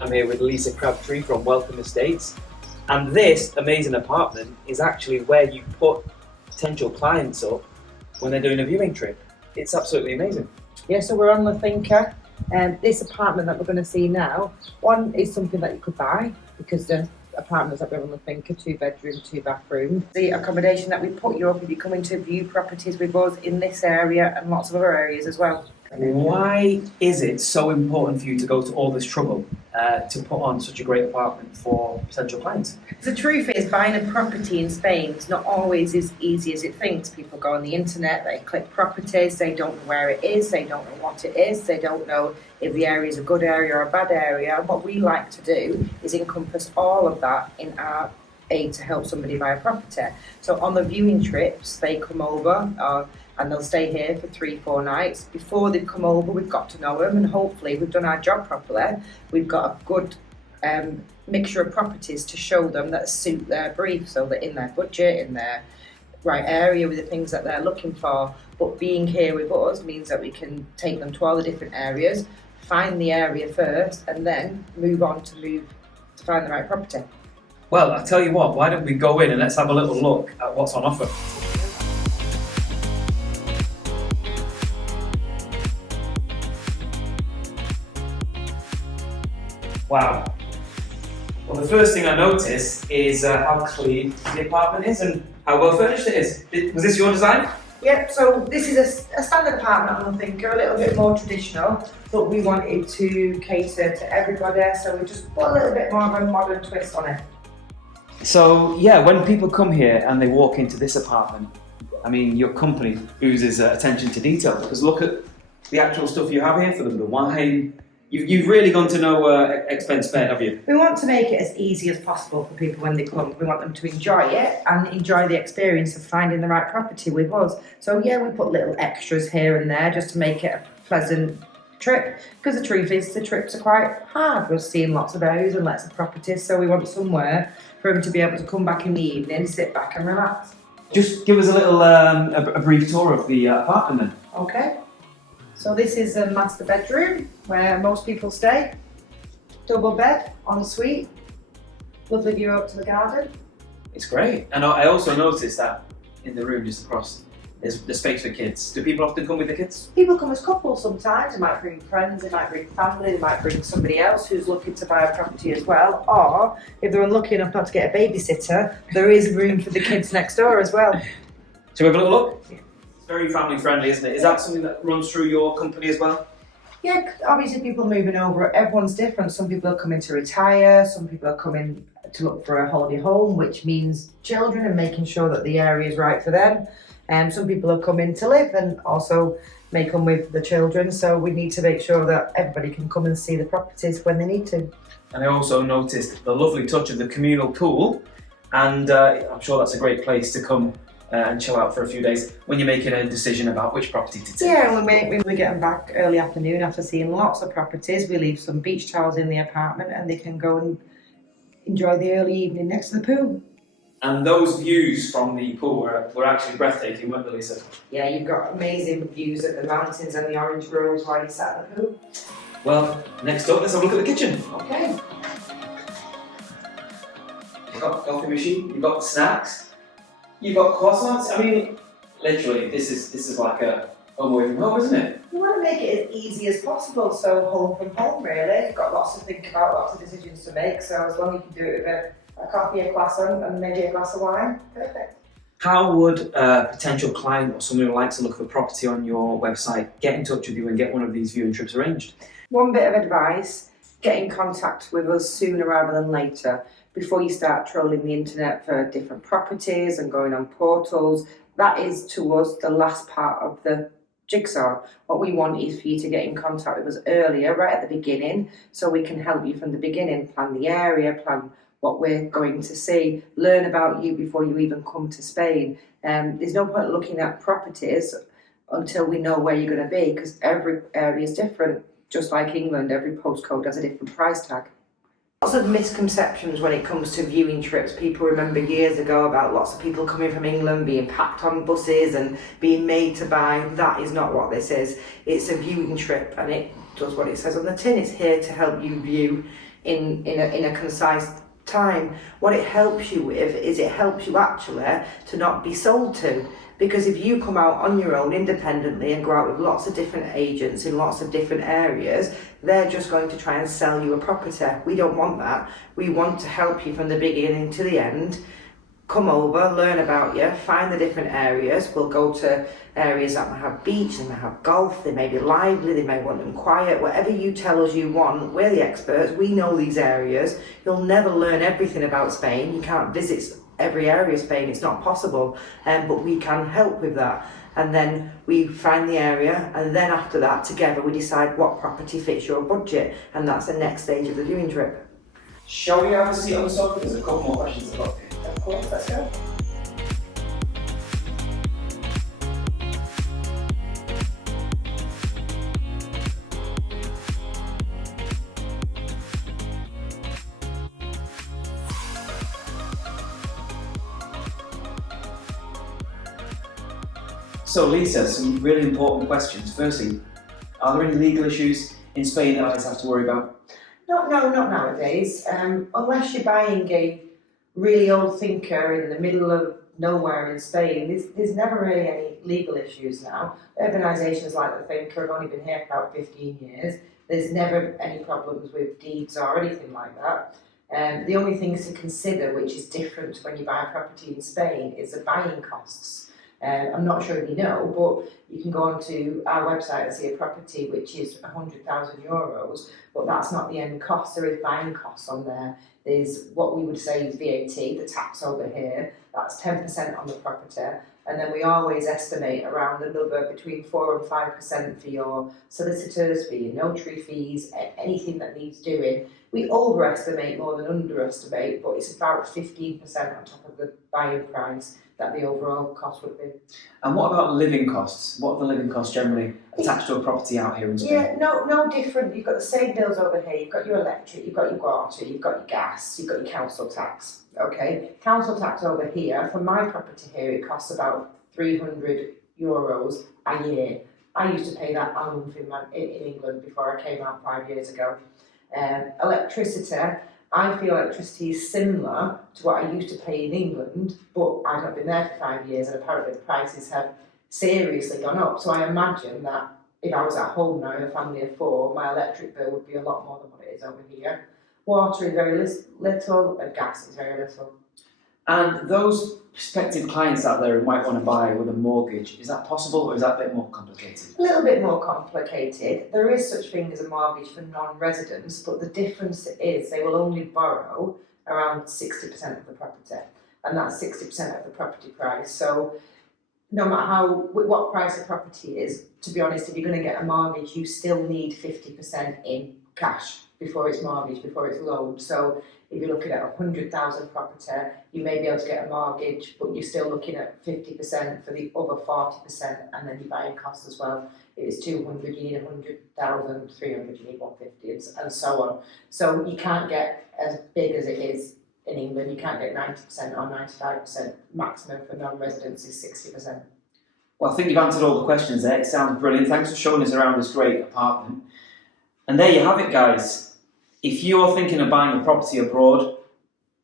I'm here with Lisa Crabtree from Welcome Estates, and this amazing apartment is actually where you put potential clients up when they're doing a viewing trip. It's absolutely amazing. Yeah, so we're on the Finca, and this apartment that we're going to see now, one is something that you could buy because the apartments that we're on the Finca, 2-bedroom, 2-bathroom. The accommodation that we put you up if you come in to view properties with us in this area and lots of other areas as well. Why is it so important for you to go to all this trouble to put on such a great apartment for potential clients? The truth is, buying a property in Spain is not always as easy as it thinks. People go on the internet, they click properties, they don't know where it is, they don't know what it is, they don't know if the area is a good area or a bad area. And what we like to do is encompass all of that in our aid to help somebody buy a property. So on the viewing trips, they come over and they'll stay here for 3-4 nights. Before they've come over, we've got to know them, and hopefully we've done our job properly. We've got a good mixture of properties to show them that suit their brief, so that in their budget, in their right area with the things that they're looking for. But being here with us means that we can take them to all the different areas, find the area first, and then move on to find the right property. Well, I'll tell you what, why don't we go in and let's have a little look at what's on offer. Wow. Well, the first thing I noticed is how clean the apartment is and how well furnished it is. Was this your design? Yep, so this is a standard apartment on the Finca, a little bit more traditional, but we wanted to cater to everybody, so we just put a little bit more of a modern twist on it. So yeah, when people come here and they walk into this apartment, I mean, your company oozes attention to detail, because look at the actual stuff you have here for them, the wine. You've really gone to no expense spared, have you? We want to make it as easy as possible for people when they come. We want them to enjoy it and enjoy the experience of finding the right property with us. So yeah, we put little extras here and there just to make it a pleasant trip, because the truth is the trips are quite hard. We're seeing lots of areas and lots of properties, so we want somewhere for them to be able to come back in the evening, sit back and relax. Just give us a little a brief tour of the apartment then. Okay. So this is a master bedroom where most people stay. Double bed, ensuite, lovely view up to the garden. It's great. And I also noticed that in the room just across, there's the space for kids. Do people often come with the kids? People come as couples sometimes. They might bring friends, they might bring family, they might bring somebody else who's looking to buy a property as well. Or if they're unlucky enough not to get a babysitter, there is room for the kids next door as well. Shall we have a little look? Yeah. Very family friendly, isn't it? Is that something that runs through your company as well? Yeah, obviously people moving over, everyone's different. Some people are coming to retire, some people are coming to look for a holiday home, which means children and making sure that the area is right for them. Some people are coming to live and also may come with the children, so we need to make sure that everybody can come and see the properties when they need to. And I also noticed the lovely touch of the communal pool, and I'm sure that's a great place to come and chill out for a few days when you're making a decision about which property to take. Yeah, when we're getting back early afternoon after seeing lots of properties, we leave some beach towels in the apartment and they can go and enjoy the early evening next to the pool. And those views from the pool were actually breathtaking, weren't they, Lisa? Yeah, you've got amazing views of the mountains and the orange groves while you sat at the pool. Well, next up, let's have a look at the kitchen. Okay. You've got a coffee machine, you've got snacks. You've got croissants. I mean, literally, this is like a home away from home, isn't it? We want to make it as easy as possible, so home from home, really. You've got lots to think about, lots of decisions to make, so as long as you can do it with a coffee, a croissant, and maybe a glass of wine, perfect. How would a potential client or someone who likes to look for property on your website get in touch with you and get one of these viewing trips arranged? One bit of advice, get in contact with us sooner rather than later. Before you start trolling the internet for different properties and going on portals, that is to us the last part of the jigsaw. What we want is for you to get in contact with us earlier, right at the beginning, so we can help you from the beginning, plan the area, plan what we're going to see, learn about you before you even come to Spain. There's no point looking at properties until we know where you're going to be, because every area is different. Just like England, every postcode has a different price tag. Lots of misconceptions when it comes to viewing trips. People remember years ago about lots of people coming from England being packed on buses and being made to buy. That is not what this is. It's a viewing trip, and does what it says on the tin. It's here to help you view in a concise time. What it helps you with is it helps you actually to not be sold to. Because if you come out on your own independently and go out with lots of different agents in lots of different areas, they're just going to try and sell you a property. We don't want that. We want to help you from the beginning to the end. Come over, learn about you, find the different areas. We'll go to areas that might have beach, they might have golf, they may be lively, they may want them quiet. Whatever you tell us you want, we're the experts, we know these areas. You'll never learn everything about Spain. You can't visit every area of Spain, it's not possible, but we can help with that. And then we find the area, and then after that, together we decide what property fits your budget, and that's the next stage of the viewing trip. Shall we have a seat on the sofa? There's a couple more questions I've got. Of course, let's go. So Lisa, some really important questions. Firstly, are there any legal issues in Spain that I have to worry about? No, not nowadays. Unless you're buying a really old finca in the middle of nowhere in Spain, there's never really any legal issues now. Urbanisations like the finca have only been here for about 15 years. There's never any problems with deeds or anything like that. The only things to consider, which is different when you buy a property in Spain, is the buying costs. I'm not sure if you know, but you can go onto our website and see a property which is €100,000, but that's not the end cost. There is buying costs on there. There's what we would say is VAT, the tax over here, that's 10% on the property, and then we always estimate around another between 4 and 5% for your solicitors, for your notary fees, anything that needs doing. We overestimate more than underestimate, but it's about 15% on top of the buying price that the overall cost would be. And what about living costs? What are the living costs generally attached to a property out here in Spain? Yeah, no different. You've got the same bills over here. You've got your electric, you've got your water, you've got your gas, you've got your council tax. Okay, council tax over here, for my property here, it costs about €300 a year. I used to pay that a month in England before I came out 5 years ago. Electricity, I feel electricity is similar to what I used to pay in England, but I've not been there for 5 years and apparently the prices have seriously gone up. So I imagine that if I was at home now, a family of 4, my electric bill would be a lot more than what it is over here. Water is very little and gas is very little. And those prospective clients out there who might want to buy with a mortgage, is that possible or is that a bit more complicated? A little bit more complicated. There is such thing as a mortgage for non-residents, but the difference is they will only borrow around 60% of the property, and that's 60% of the property price. So no matter what price the property is, to be honest, if you're going to get a mortgage, you still need 50% in cash before it's mortgage, before it's loan. So if you're looking at 100,000 property, you may be able to get a mortgage, but you're still looking at 50% for the other 40%, and then your buying costs as well. If it's 200, you need 100,000, 300, you need 150, and so on. So you can't get as big as it is in England. You can't get 90% or 95%. Maximum for non-residents is 60%. Well, I think you've answered all the questions there. It sounds brilliant. Thanks for showing us around this great apartment. And there you have it, guys. If you're thinking of buying a property abroad,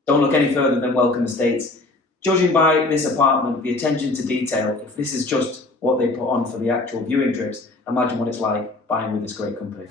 don't look any further than Welcome Estates. Judging by this apartment, the attention to detail, if this is just what they put on for the actual viewing trips, imagine what it's like buying with this great company.